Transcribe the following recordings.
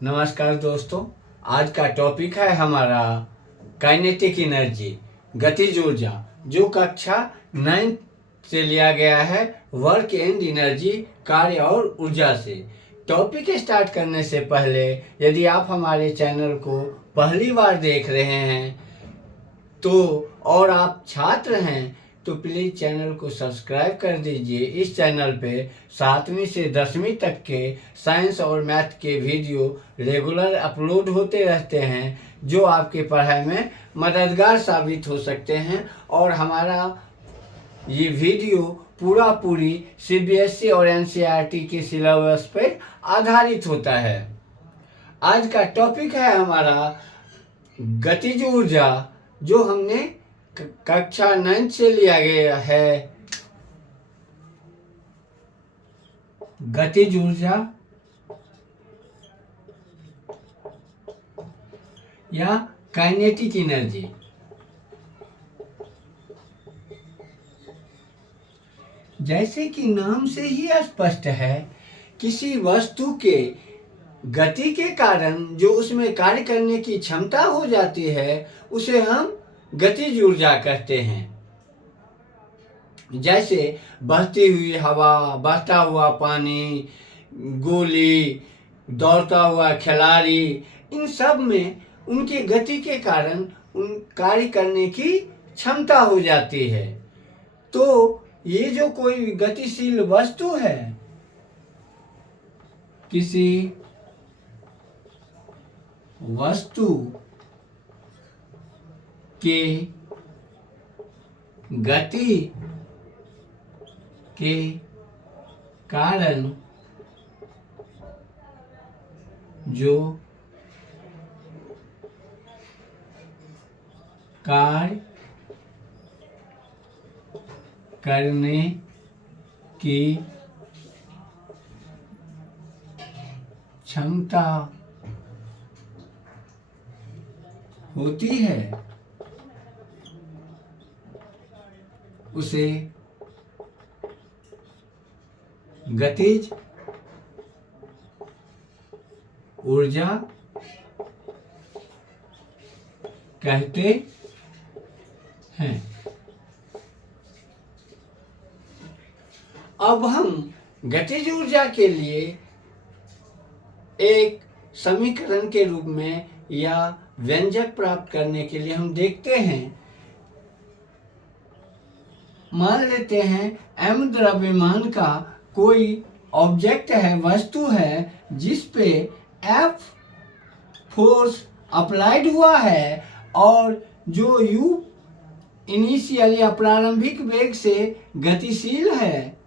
नमस्कार दोस्तों। आज का टॉपिक है हमारा काइनेटिक एनर्जी, गतिज ऊर्जा, जो कक्षा 9 से लिया गया है वर्क एंड एनर्जी, कार्य और ऊर्जा से। टॉपिक स्टार्ट करने से पहले यदि आप हमारे चैनल को पहली बार देख रहे हैं तो और आप छात्र हैं तो प्लीज़ चैनल को सब्सक्राइब कर दीजिए। इस चैनल पे 7वीं से 10वीं तक के साइंस और मैथ के वीडियो रेगुलर अपलोड होते रहते हैं जो आपके पढ़ाई में मददगार साबित हो सकते हैं। और हमारा ये वीडियो पूरी सीबीएसई और एनसीईआरटी के सिलेबस पर आधारित होता है। आज का टॉपिक है हमारा गतिज ऊर्जा, जो हमने कक्षा 9 से लिया गया है। गतिज ऊर्जा या काइनेटिक एनर्जी। जैसे कि नाम से ही स्पष्ट है, किसी वस्तु के गति के कारण जो उसमें कार्य करने की क्षमता हो जाती है उसे हम गतिज ऊर्जा कहते हैं। जैसे बहती हुई हवा, बहता हुआ पानी, गोली, दौड़ता हुआ खिलाड़ी, इन सब में उनकी गति के कारण उन कार्य करने की क्षमता हो जाती है। तो ये जो कोई गतिशील वस्तु है, किसी वस्तु के गति के कारण जो कार्य करने की क्षमता होती है उसे गतिज ऊर्जा कहते हैं। अब हम गतिज ऊर्जा के लिए एक समीकरण के रूप में या व्यंजक प्राप्त करने के लिए हम देखते हैं। मान लेते हैं m द्रव्यमान का कोई ऑब्जेक्ट है, वस्तु है, जिस पे F फोर्स अप्लाइड हुआ है और जो u इनिशियल या प्रारंभिक वेग से गतिशील है।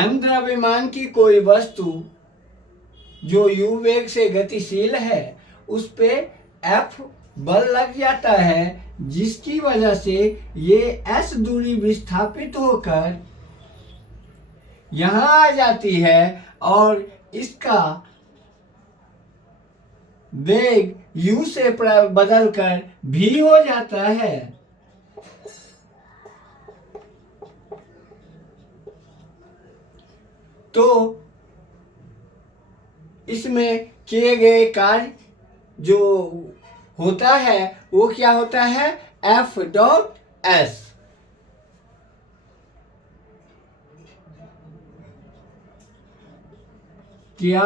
m द्रव्यमान की कोई वस्तु जो u वेग से गतिशील है, उस पे F बल लग जाता है, जिसकी वजह से ये s दूरी विस्थापित होकर यहाँ आ जाती है और इसका वेग u से बदलकर v हो जाता है। तो इसमें किए गए कार्य जो होता है वो क्या होता है, F डॉट S। किया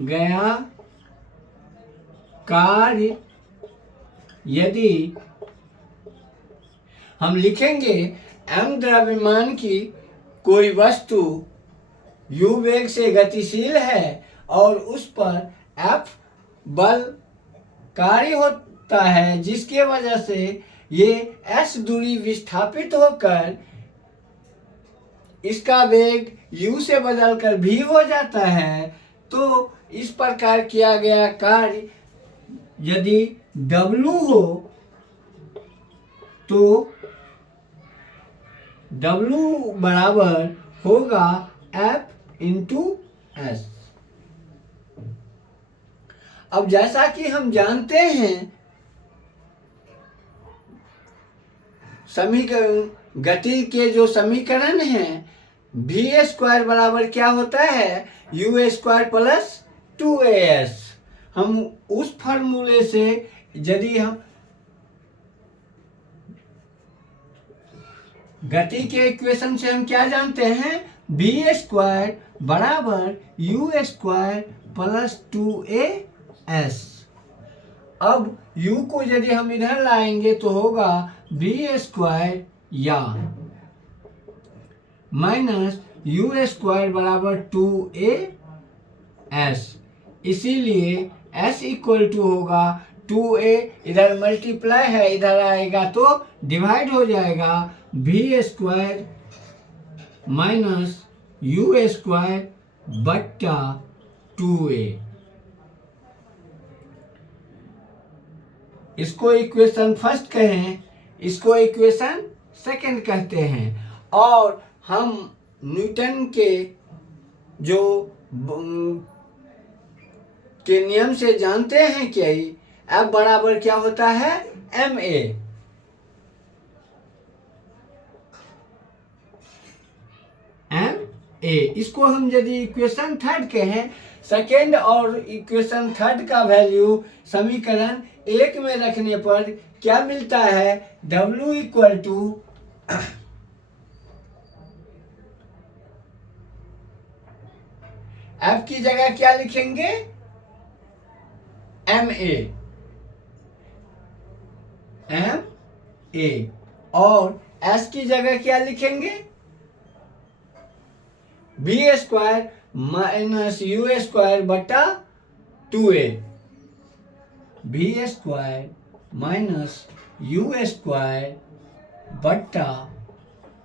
गया कार्य, यदि हम लिखेंगे m द्रव्यमान की कोई वस्तु u वेग से गतिशील है और उस पर F बल कार्य होता है, जिसके वजह से ये s दूरी विस्थापित होकर इसका वेग u से बदलकर v हो जाता है। तो इस प्रकार किया गया कार्य यदि W हो तो W बराबर होगा F इंटू S। अब जैसा कि हम जानते हैं समीकरण गति के जो समीकरण हैं, वी स्क्वायर बराबर क्या होता है, यू स्क्वायर प्लस 2as। हम उस फॉर्मूले से यदि हम गति के इक्वेशन से हम क्या जानते हैं, वी स्क्वायर बराबर यू स्क्वायर प्लस 2as। अब u को यदि हम इधर लाएंगे तो होगा वी स्क्वायर या माइनस यू स्क्वायर बराबर 2as। इसीलिए s इक्वल टू होगा 2a, इधर मल्टीप्लाई है, इधर आएगा तो डिवाइड हो जाएगा, v square minus u square बट्टा 2a। इसको इक्वेशन फर्स्ट कहें, इसको इक्वेशन सेकंड कहते हैं। और हम न्यूटन के जो के नियम से जानते हैं कि F बराबर क्या होता है, ma। इसको हम यदि इक्वेशन थर्ड कहें, सेकेंड और इक्वेशन थर्ड का वैल्यू समीकरण 1 में रखने पर क्या मिलता है, W इक्वल टू F की जगह क्या लिखेंगे, ma और S की जगह क्या लिखेंगे, b square minus u square बटा 2a। B square minus u square बटा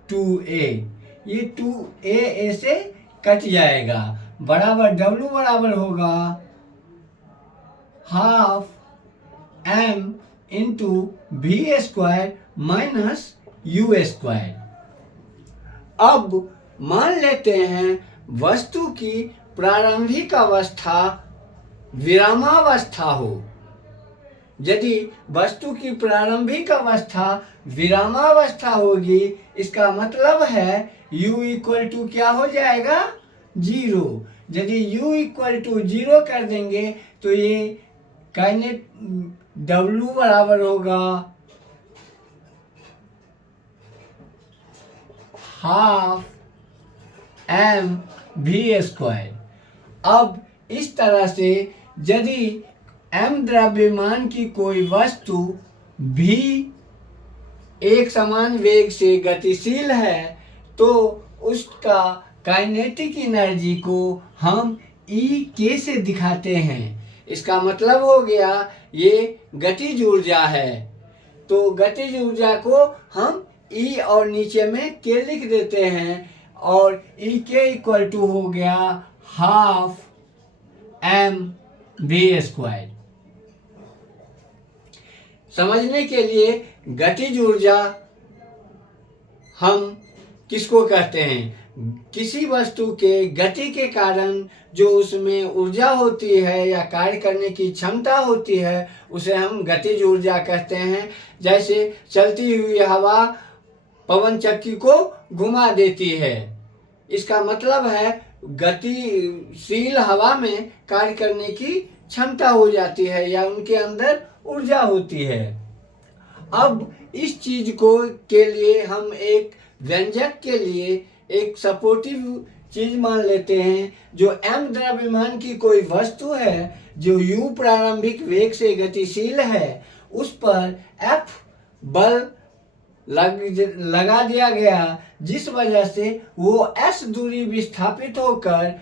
2a। ये 2a ऐसे कट जाएगा, बराबर W बराबर होगा half m into b square minus u square. अब मान लेते हैं वस्तु की प्रारंभिक अवस्था विरामावस्था हो। यदि वस्तु की प्रारंभिक अवस्था विरामावस्था होगी, इसका मतलब है u इक्वल टू क्या हो जाएगा, 0। यदि u इक्वल टू 0 कर देंगे तो ये काइनेट W बराबर होगा हाफ m v स्क्वायर। अब इस तरह से यदि m द्रव्यमान की कोई वस्तु v एक समान वेग से गतिशील है तो उसका काइनेटिक एनर्जी को हम E से दिखाते हैं। इसका मतलब हो गया ये गतिज ऊर्जा है, तो गतिज ऊर्जा को हम E और नीचे में K लिख देते हैं और E इक्वल टू हो गया हाफ m v स्क्वायर। समझने के लिए गतिज ऊर्जा हम किसको कहते हैं, किसी वस्तु के गति के कारण जो उसमें ऊर्जा होती है या कार्य करने की क्षमता होती है उसे हम गतिज ऊर्जा कहते हैं। जैसे चलती हुई हवा पवन चक्की को घुमा देती है, इसका मतलब है गतिशील हवा में कार्य करने की क्षमता हो जाती है या उनके अंदर ऊर्जा होती है। अब इस चीज को के लिए हम एक व्यंजक के लिए एक सपोर्टिव चीज मान लेते हैं। जो m द्रव्यमान की कोई वस्तु है जो u प्रारंभिक वेग से गतिशील है, उस पर F बल लगा दिया गया, जिस वजह से वो s दूरी विस्थापित होकर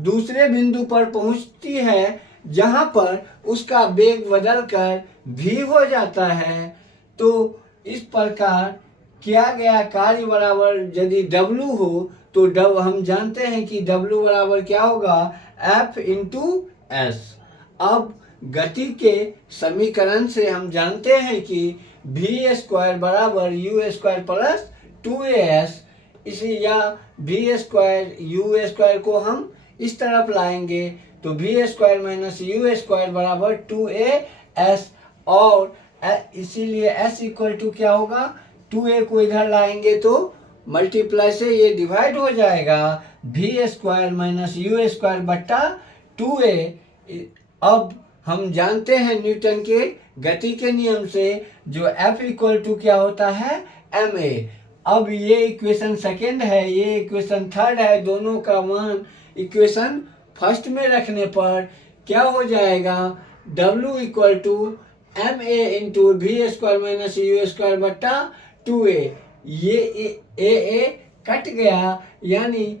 दूसरे बिंदु पर पहुंचती है, जहां पर उसका वेग बदलकर v हो जाता है। तो इस प्रकार किया गया कार्य बराबर यदि W हो तो हम जानते हैं कि W बराबर क्या होगा, F इंटू S। अब गति के समीकरण से हम जानते हैं कि v स्क्वायर बराबर यू स्क्वायर प्लस 2as। इसी या v स्क्वायर यू स्क्वायर को हम इस तरफ लाएंगे तो v square minus u square बराबर 2as और इसीलिए s इक्वल टू क्या होगा, 2a को इधर लाएंगे तो मल्टीप्लाई से ये डिवाइड हो जाएगा, v square minus u square बट्टा 2a। अब हम जानते हैं न्यूटन के गति के नियम से जो F इक्वल टू क्या होता है, ma। अब ये इक्वेशन सेकेंड है, ये इक्वेशन थर्ड है, दोनों का मान इक्वेशन फर्स्ट में रखने पर क्या हो जाएगा, W equal to m a into v square minus u square बट्टा 2a। ये ए कट गया, यानी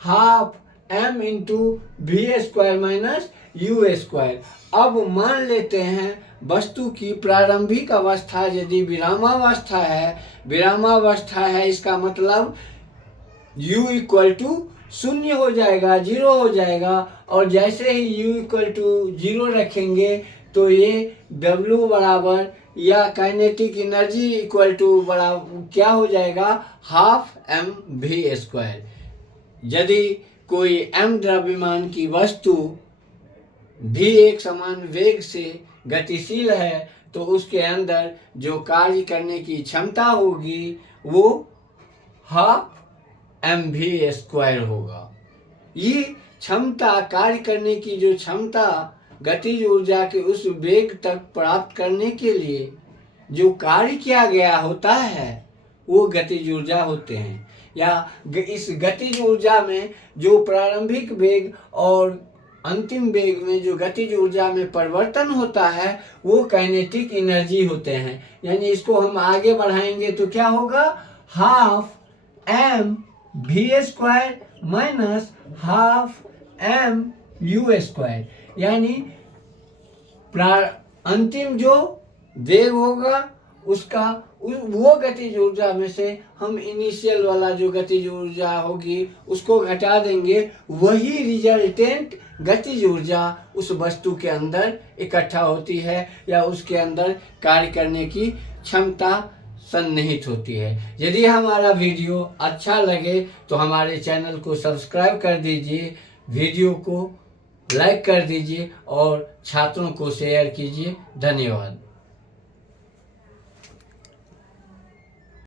half m into v square minus u square. अब मान लेते हैं वस्तु की प्रारंभिक अवस्था यदि विरामावस्था है, इसका मतलब u इक्वल टू 0 हो जाएगा, 0 हो जाएगा। और जैसे ही u इक्वल टू 0 रखेंगे तो ये w बराबर या काइनेटिक एनर्जी इक्वल टू बराबर क्या हो जाएगा, हाफ m v स्क्वायर। यदि कोई m द्रव्यमान की वस्तु भी एक समान वेग से गतिशील है तो उसके अंदर जो कार्य करने की क्षमता होगी वो हाफ mv स्क्वायर होगा। ये क्षमता, कार्य करने की जो क्षमता गतिज ऊर्जा के उस वेग तक प्राप्त करने के लिए जो कार्य किया गया होता है वो गतिज ऊर्जा होते हैं। या इस गतिज ऊर्जा में जो प्रारंभिक वेग और अंतिम वेग में जो गतिज ऊर्जा में परिवर्तन होता है वो काइनेटिक एनर्जी होते हैं। यानी इसको हम आगे बढ़ाएंगे तो क्या होगा, half m v square minus half m u square. यानी अंतिम जो वेग होगा उसका वो गतिज ऊर्जा में से हम इनिशियल वाला जो गतिज ऊर्जा होगी उसको घटा देंगे, वही रिजल्टेंट गतिज ऊर्जा उस वस्तु के अंदर इकट्ठा होती है या उसके अंदर कार्य करने की क्षमता सन्निहित होती है। यदि हमारा वीडियो अच्छा लगे तो हमारे चैनल को सब्सक्राइब कर दीजिए, वीडियो को लाइक कर दीजिए और छात्रों को शेयर कीजिए। धन्यवाद।